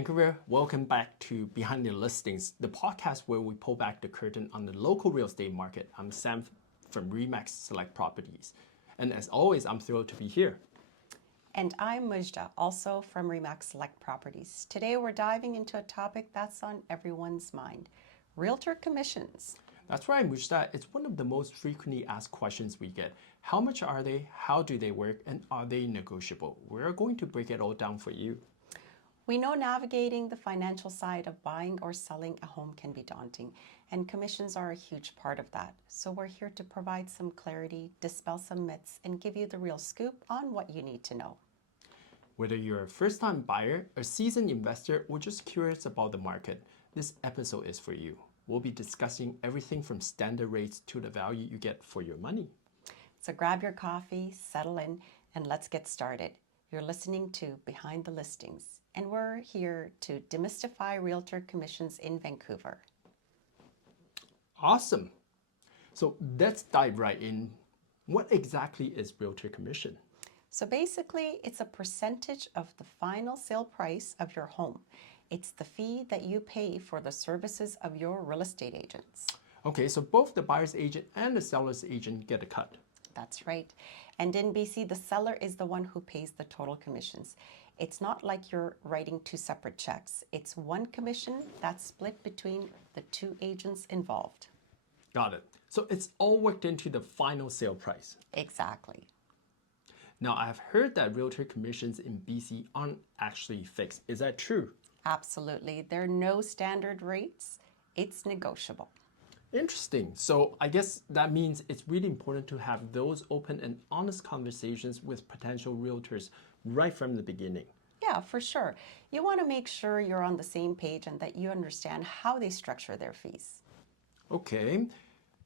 Vancouver. Welcome back to Behind the Listings, the podcast where we pull back the curtain on the local real estate market. I'm Sam from Remax Select Properties. And as always, I'm thrilled to be here. And I'm Mujda, also from Remax Select Properties. Today we're diving into a topic that's on everyone's mind, realtor commissions. That's right, Mujda. It's one of the most frequently asked questions we get. How much are they? How do they work? And are they negotiable? We're going to break it all down for you. We know navigating the financial side of buying or selling a home can be daunting, and commissions are a huge part of that. So we're here to provide some clarity, dispel some myths, and give you the real scoop on what you need to know. Whether you're a first-time buyer, a seasoned investor, or just curious about the market, this episode is for you. We'll be discussing everything from standard rates to the value you get for your money. So grab your coffee, settle in, and let's get started. You're listening to Behind the Listings, and we're here to demystify realtor commissions in Vancouver. Awesome. So let's dive right in. What exactly is realtor commission? So basically, it's a percentage of the final sale price of your home. It's the fee that you pay for the services of your real estate agents. Okay, so both the buyer's agent and the seller's agent get a cut. That's right. And in BC, the seller is the one who pays the total commissions. It's not like you're writing two separate checks. It's one commission that's split between the two agents involved. Got it. So it's all worked into the final sale price. Exactly. Now, I've heard that realtor commissions in BC aren't actually fixed. Is that true? Absolutely. There are no standard rates. It's negotiable. Interesting. So I guess that means it's really important to have those open and honest conversations with potential realtors right from the beginning. Yeah, for sure. You want to make sure you're on the same page and that you understand how they structure their fees. Okay.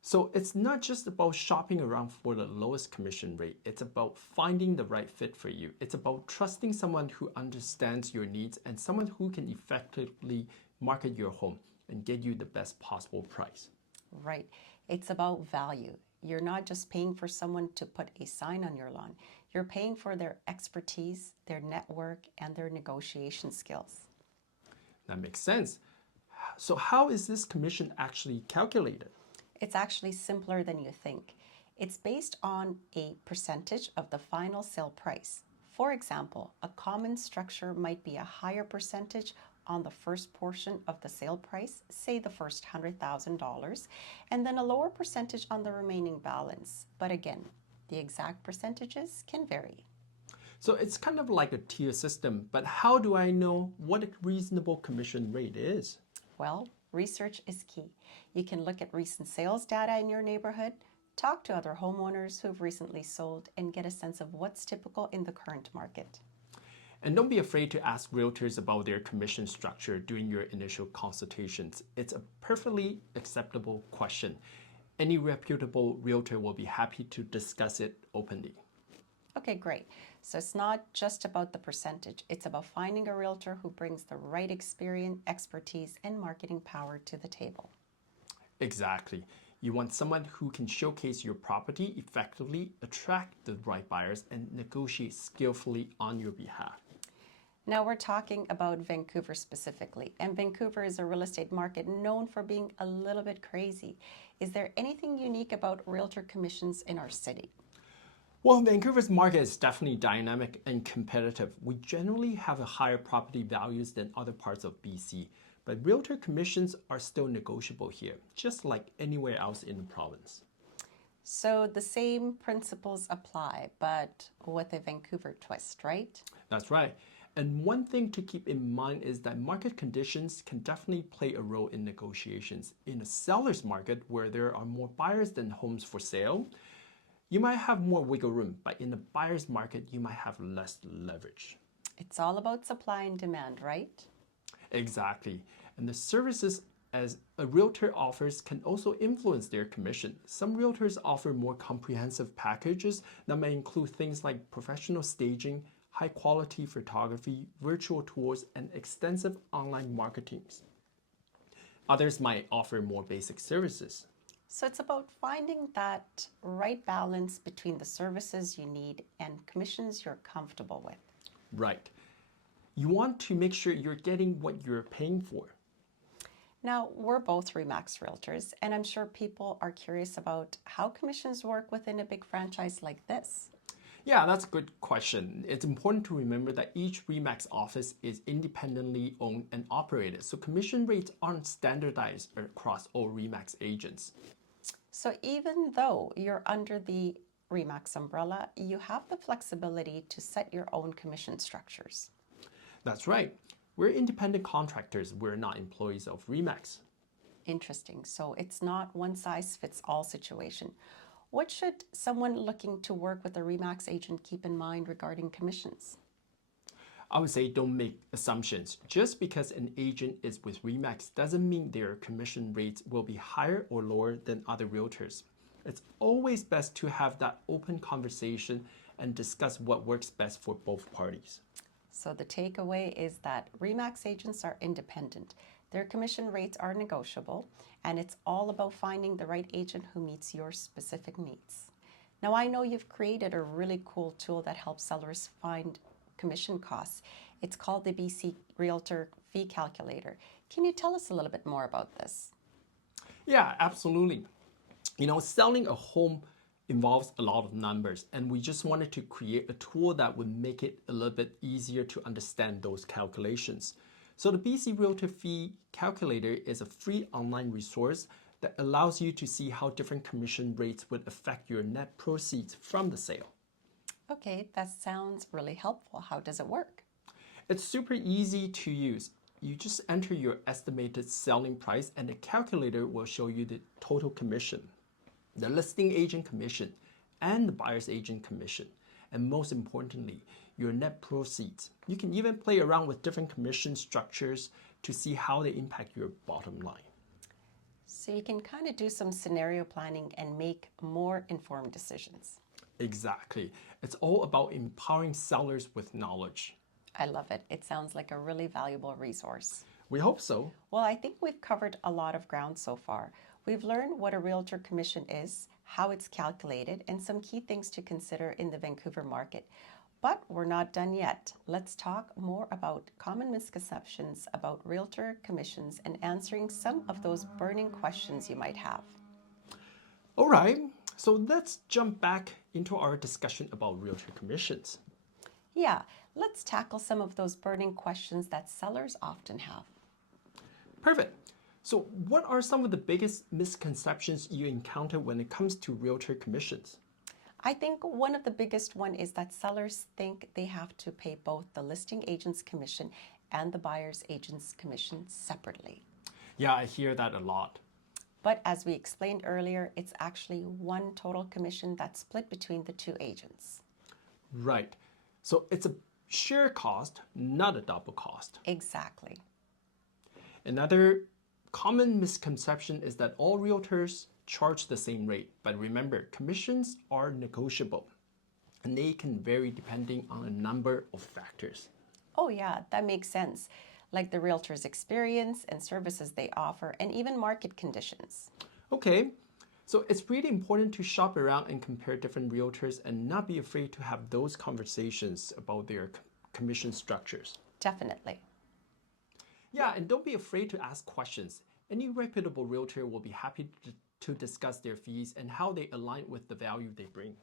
So it's not just about shopping around for the lowest commission rate. It's about finding the right fit for you. It's about trusting someone who understands your needs and someone who can effectively market your home and get you the best possible price. Right. It's about value. You're not just paying for someone to put a sign on your lawn. You're paying for their expertise, their network, and their negotiation skills. That makes sense. So how is this commission actually calculated? It's actually simpler than you think. It's based on a percentage of the final sale price. For example, a common structure might be a higher percentage on the first portion of the sale price, say the first $100,000, and then a lower percentage on the remaining balance. But again, the exact percentages can vary. So it's kind of like a tier system, but how do I know what a reasonable commission rate is? Well, research is key. You can look at recent sales data in your neighborhood, talk to other homeowners who've recently sold, and get a sense of what's typical in the current market. And don't be afraid to ask realtors about their commission structure during your initial consultations. It's a perfectly acceptable question. Any reputable realtor will be happy to discuss it openly. Okay, great. So it's not just about the percentage. It's about finding a realtor who brings the right experience, expertise, and marketing power to the table. Exactly. You want someone who can showcase your property effectively, attract the right buyers, and negotiate skillfully on your behalf. Now we're talking about Vancouver specifically, and Vancouver is a real estate market known for being a little bit crazy. Is there anything unique about realtor commissions in our city? Well, Vancouver's market is definitely dynamic and competitive. We generally have a higher property values than other parts of BC, but realtor commissions are still negotiable here, just like anywhere else in the province. So the same principles apply, but with a Vancouver twist, right? That's right. And one thing to keep in mind is that market conditions can definitely play a role in negotiations. In a seller's market where there are more buyers than homes for sale, you might have more wiggle room, but in a buyer's market, you might have less leverage. It's all about supply and demand, right? Exactly. And the services as a realtor offers can also influence their commission. Some realtors offer more comprehensive packages that may include things like professional staging, high quality photography, virtual tours, and extensive online marketing. Others might offer more basic services. So it's about finding that right balance between the services you need and commissions you're comfortable with. Right. You want to make sure you're getting what you're paying for. Now, we're both REMAX realtors, and I'm sure people are curious about how commissions work within a big franchise like this. Yeah, that's a good question. It's important to remember that each REMAX office is independently owned and operated, so commission rates aren't standardized across all REMAX agents. So even though you're under the REMAX umbrella, you have the flexibility to set your own commission structures. That's right. We're independent contractors. We're not employees of REMAX. Interesting. So it's not one size fits all situation. What should someone looking to work with a REMAX agent keep in mind regarding commissions? I would say don't make assumptions. Just because an agent is with REMAX doesn't mean their commission rates will be higher or lower than other realtors. It's always best to have that open conversation and discuss what works best for both parties. So the takeaway is that REMAX agents are independent. Their commission rates are negotiable, and it's all about finding the right agent who meets your specific needs. Now, I know you've created a really cool tool that helps sellers find commission costs. It's called the BC Realtor Fee Calculator. Can you tell us a little bit more about this? Yeah, absolutely. Selling a home involves a lot of numbers, and we just wanted to create a tool that would make it a little bit easier to understand those calculations. So the BC Realtor Fee Calculator is a free online resource that allows you to see how different commission rates would affect your net proceeds from the sale. Okay, that sounds really helpful. How does it work? It's super easy to use. You just enter your estimated selling price and the calculator will show you the total commission, the listing agent commission, and the buyer's agent commission, and most importantly, your net proceeds. You can even play around with different commission structures to see how they impact your bottom line. So you can kind of do some scenario planning and make more informed decisions. Exactly. It's all about empowering sellers with knowledge. I love it. It sounds like a really valuable resource. We hope so. Well, I think we've covered a lot of ground so far. We've learned what a realtor commission is, how it's calculated, and some key things to consider in the Vancouver market. But we're not done yet. Let's talk more about common misconceptions about realtor commissions and answering some of those burning questions you might have. All right, so let's jump back into our discussion about realtor commissions. Yeah, let's tackle some of those burning questions that sellers often have. Perfect. So what are some of the biggest misconceptions you encounter when it comes to realtor commissions? I think one of the biggest one is that sellers think they have to pay both the listing agent's commission and the buyer's agent's commission separately. Yeah, I hear that a lot. But as we explained earlier, it's actually one total commission that's split between the two agents. Right. So it's a share cost, not a double cost. Exactly. Another common misconception is that all realtors charge the same rate. But remember, commissions are negotiable and they can vary depending on a number of factors. Oh yeah, that makes sense. Like the realtor's experience and services they offer, and even market conditions. Okay, so it's really important to shop around and compare different realtors and not be afraid to have those conversations about their commission structures. Definitely. Yeah, and don't be afraid to ask questions. Any reputable realtor will be happy to discuss their fees and how they align with the value they bring.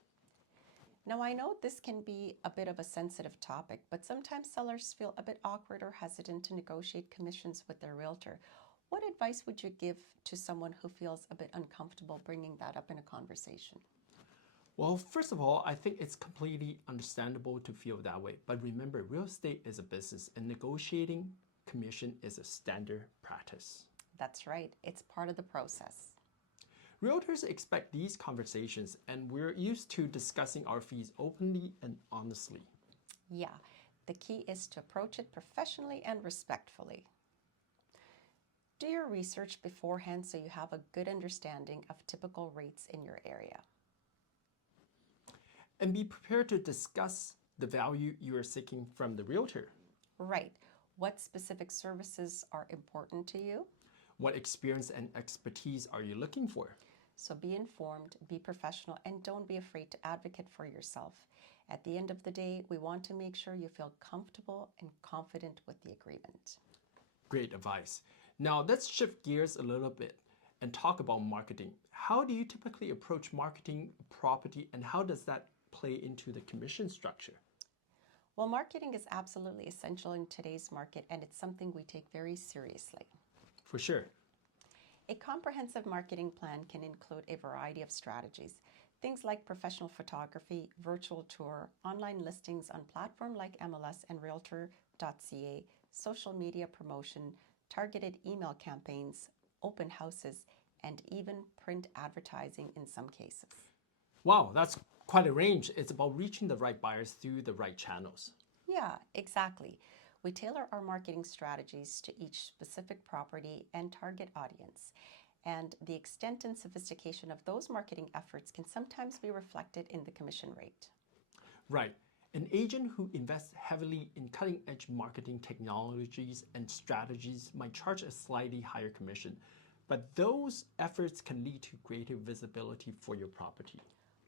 Now, I know this can be a bit of a sensitive topic, but sometimes sellers feel a bit awkward or hesitant to negotiate commissions with their realtor. What advice would you give to someone who feels a bit uncomfortable bringing that up in a conversation? Well, first of all, I think it's completely understandable to feel that way. But remember, real estate is a business and negotiating commission is a standard practice. That's right, it's part of the process. Realtors expect these conversations, and we're used to discussing our fees openly and honestly. Yeah, the key is to approach it professionally and respectfully. Do your research beforehand so you have a good understanding of typical rates in your area. And be prepared to discuss the value you are seeking from the realtor. Right. What specific services are important to you? What experience and expertise are you looking for? So be informed, be professional, and don't be afraid to advocate for yourself. At the end of the day, we want to make sure you feel comfortable and confident with the agreement. Great advice. Now let's shift gears a little bit and talk about marketing. How do you typically approach marketing a property and how does that play into the commission structure? Well, marketing is absolutely essential in today's market, and it's something we take very seriously. For sure. A comprehensive marketing plan can include a variety of strategies. Things like professional photography, virtual tour, online listings on platforms like MLS and Realtor.ca, social media promotion, targeted email campaigns, open houses, and even print advertising in some cases. Wow, that's quite a range. It's about reaching the right buyers through the right channels. Yeah, exactly. We tailor our marketing strategies to each specific property and target audience. And the extent and sophistication of those marketing efforts can sometimes be reflected in the commission rate. Right. An agent who invests heavily in cutting edge marketing technologies and strategies might charge a slightly higher commission, but those efforts can lead to greater visibility for your property,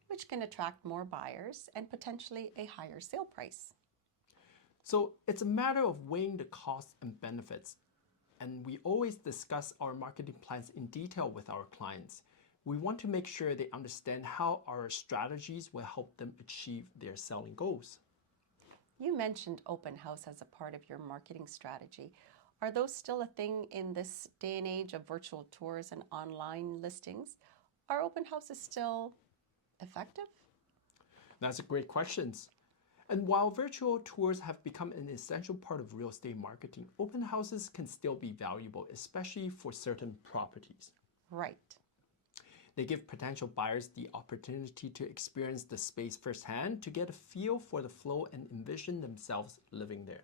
which can attract more buyers and potentially a higher sale price. So it's a matter of weighing the costs and benefits. And we always discuss our marketing plans in detail with our clients. We want to make sure they understand how our strategies will help them achieve their selling goals. You mentioned open house as a part of your marketing strategy. Are those still a thing in this day and age of virtual tours and online listings? Are open houses still effective? That's a great question. And while virtual tours have become an essential part of real estate marketing, open houses can still be valuable, especially for certain properties. Right. They give potential buyers the opportunity to experience the space firsthand, to get a feel for the flow and envision themselves living there.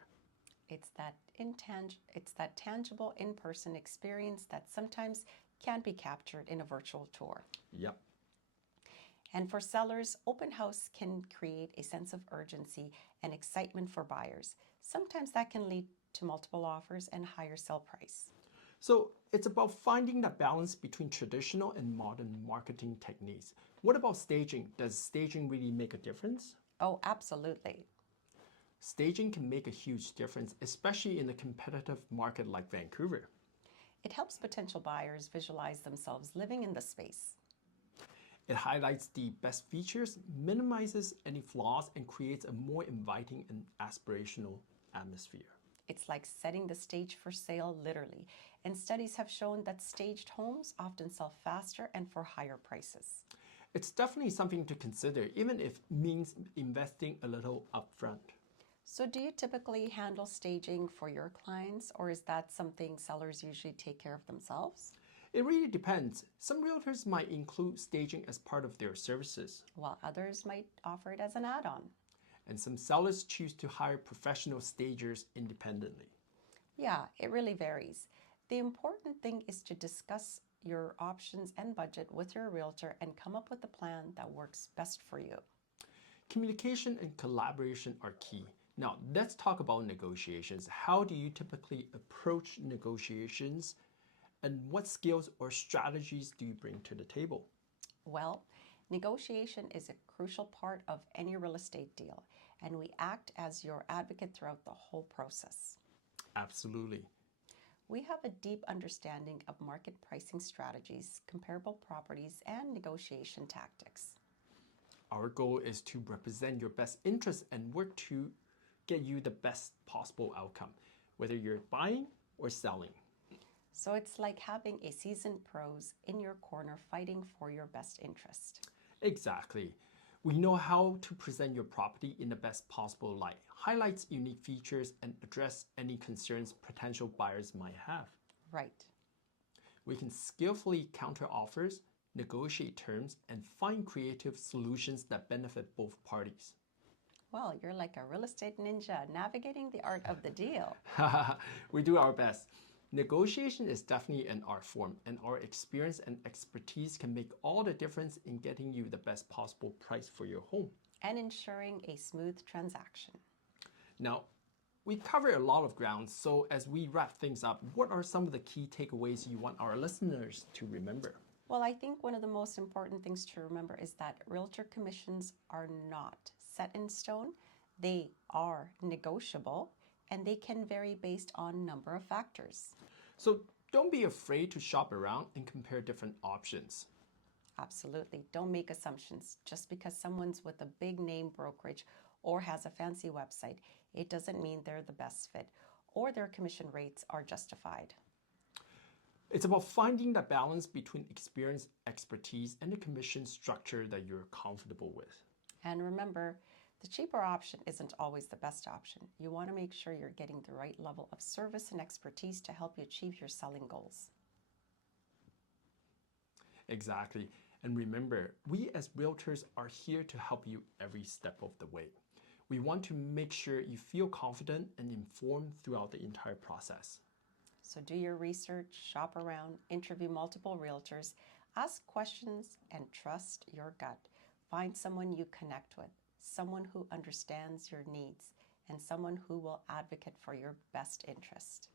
It's that tangible in-person experience that sometimes can't be captured in a virtual tour. Yep. And for sellers, open house can create a sense of urgency and excitement for buyers. Sometimes that can lead to multiple offers and higher sell price. So it's about finding that balance between traditional and modern marketing techniques. What about staging? Does staging really make a difference? Oh, absolutely. Staging can make a huge difference, especially in a competitive market like Vancouver. It helps potential buyers visualize themselves living in the space. It highlights the best features, minimizes any flaws, and creates a more inviting and aspirational atmosphere. It's like setting the stage for sale, literally. And studies have shown that staged homes often sell faster and for higher prices. It's definitely something to consider, even if it means investing a little upfront. So do you typically handle staging for your clients, or is that something sellers usually take care of themselves? It really depends. Some realtors might include staging as part of their services, While others might offer it as an add-on. and some sellers choose to hire professional stagers independently. Yeah, it really varies. The important thing is to discuss your options and budget with your realtor and come up with a plan that works best for you. Communication and collaboration are key. Now, let's talk about negotiations. How do you typically approach negotiations, and what skills or strategies do you bring to the table? Well, negotiation is a crucial part of any real estate deal, and we act as your advocate throughout the whole process. Absolutely. We have a deep understanding of market pricing strategies, comparable properties, and negotiation tactics. Our goal is to represent your best interests and work to get you the best possible outcome, whether you're buying or selling. So it's like having a seasoned pros in your corner fighting for your best interest. Exactly. We know how to present your property in the best possible light, highlights unique features, and address any concerns potential buyers might have. Right. We can skillfully counter offers, negotiate terms, and find creative solutions that benefit both parties. Well, you're like a real estate ninja navigating the art of the deal. We do our best. Negotiation is definitely an art form, and our experience and expertise can make all the difference in getting you the best possible price for your home. And ensuring a smooth transaction. Now, we covered a lot of ground, so as we wrap things up, what are some of the key takeaways you want our listeners to remember? Well, I think one of the most important things to remember is that realtor commissions are not set in stone. They are negotiable, and they can vary based on a number of factors. So don't be afraid to shop around and compare different options. Absolutely. Don't make assumptions. Just because someone's with a big name brokerage or has a fancy website, it doesn't mean they're the best fit or their commission rates are justified. It's about finding that balance between experience, expertise, and the commission structure that you're comfortable with. And remember, the cheaper option isn't always the best option. You want to make sure you're getting the right level of service and expertise to help you achieve your selling goals. Exactly. And remember, we as realtors are here to help you every step of the way. We want to make sure you feel confident and informed throughout the entire process. So do your research, shop around, interview multiple realtors, ask questions, and trust your gut. Find someone you connect with, someone who understands your needs, and someone who will advocate for your best interest.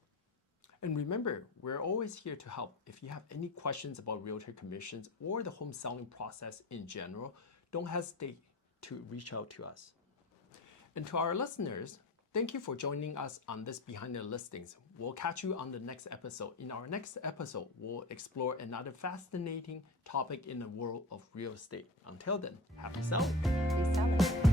And remember, we're always here to help. If you have any questions about realtor commissions or the home selling process in general, don't hesitate to reach out to us. And to our listeners, thank you for joining us on this Behind the Listings. We'll catch you on the next episode. In our next episode, we'll explore another fascinating topic in the world of real estate. Until then, happy selling. Happy selling.